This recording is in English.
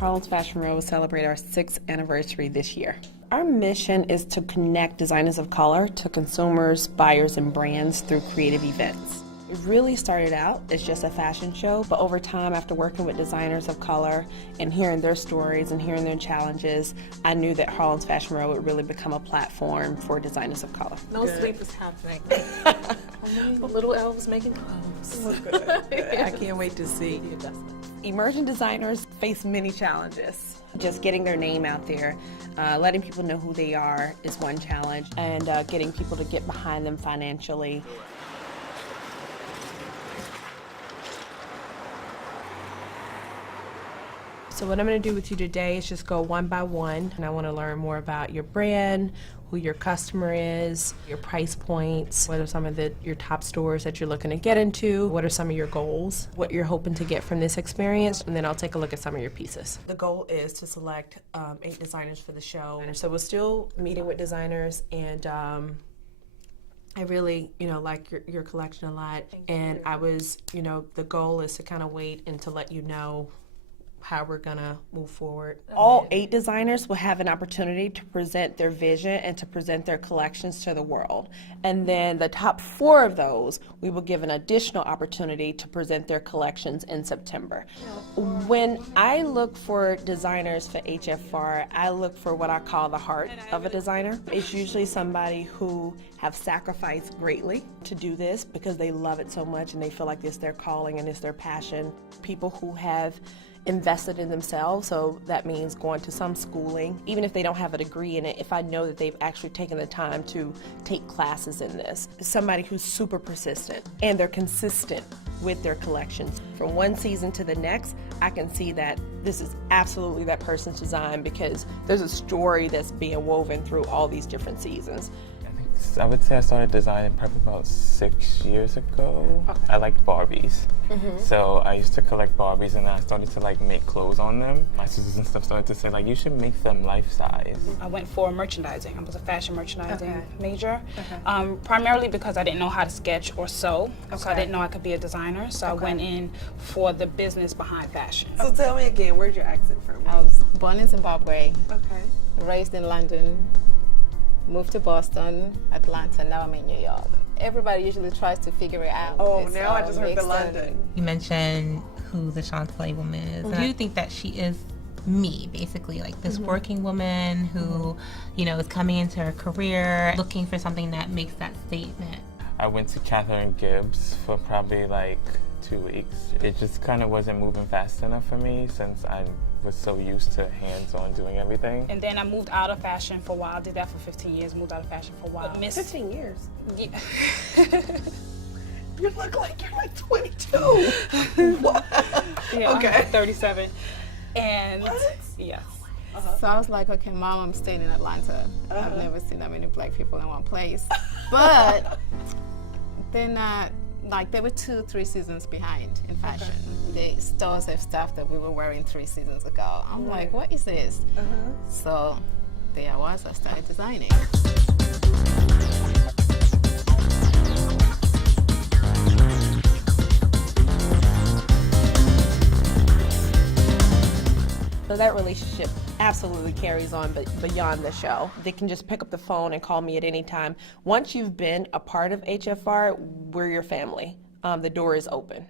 Harlem Fashion Row will celebrate our 6th anniversary this year. Our mission is to connect designers of color to consumers, buyers, and brands through creative events. It really started out as just a fashion show, but over time, after working with designers of color and hearing their stories and hearing their challenges, I knew that Harlem's Fashion Row would really become a platform for designers of color. No sleep is happening. The little elves making clothes. Good. I can't wait to see the adjustments. Emerging designers face many challenges. Just getting their name out there, letting people know who they are is one challenge, and getting people to get behind them financially. So what I'm going to do with you today is just go one by one, and I want to learn more about your brand, who your customer is, your price points, what are some of your top stores that you're looking to get into, what are some of your goals, what you're hoping to get from this experience, and then I'll take a look at some of your pieces. The goal is to select 8 designers for the show. So we're still meeting with designers, and I really, like your collection a lot. And I was, the goal is to kind of wait and to let you know how we're gonna move forward. All 8 designers will have an opportunity to present their vision and to present their collections to the world. And then the top 4 of those, we will give an additional opportunity to present their collections in September. When I look for designers for HFR, I look for what I call the heart of a designer. It's usually somebody who have sacrificed greatly to do this because they love it so much and they feel like it's their calling and it's their passion. People who have invested in themselves, so that means going to some schooling. Even if they don't have a degree in it, if I know that they've actually taken the time to take classes in this. Somebody who's super persistent and they're consistent with their collections. From one season to the next, I can see that this is absolutely that person's design because there's a story that's being woven through all these different seasons. I would say I started designing probably about 6 years ago. Okay. I liked Barbies. So I used to collect Barbies and I started to make clothes on them. My sisters and stuff started to say you should make them life size. I went for merchandising. I was a fashion merchandising major. Primarily because I didn't know how to sketch or sew. So I didn't know I could be a designer. So I went in for the business behind fashion. So tell me again, where's your accent from? I was born in Zimbabwe, Okay. raised in London, moved to Boston, Atlanta, now I'm in New York. Everybody usually tries to figure it out. Oh, It's now I just heard the mixed London. You mentioned who the Chantel woman is. And I do think that she is me, basically, like this working woman who, is coming into her career, looking for something that makes that statement. I went to Catherine Gibbs for probably 2 weeks. It just kind of wasn't moving fast enough for me since I was so used to hands-on doing everything. And then I moved out of fashion for a while. I did that for 15 years, moved out of fashion for a while. 15 years? Yeah. You look like you're 22. What? Yeah, Okay. I'm 37. And yes. So I was like, okay, Mom, I'm staying in Atlanta. I've never seen that many black people in one place. But then there were 2-3 seasons behind in fashion. The stores have stuff that we were wearing 3 seasons ago. I'm like, what is this? So there I was, I started designing. So that relationship absolutely carries on beyond the show. They can just pick up the phone and call me at any time. Once you've been a part of HFR, we're your family. The door is open.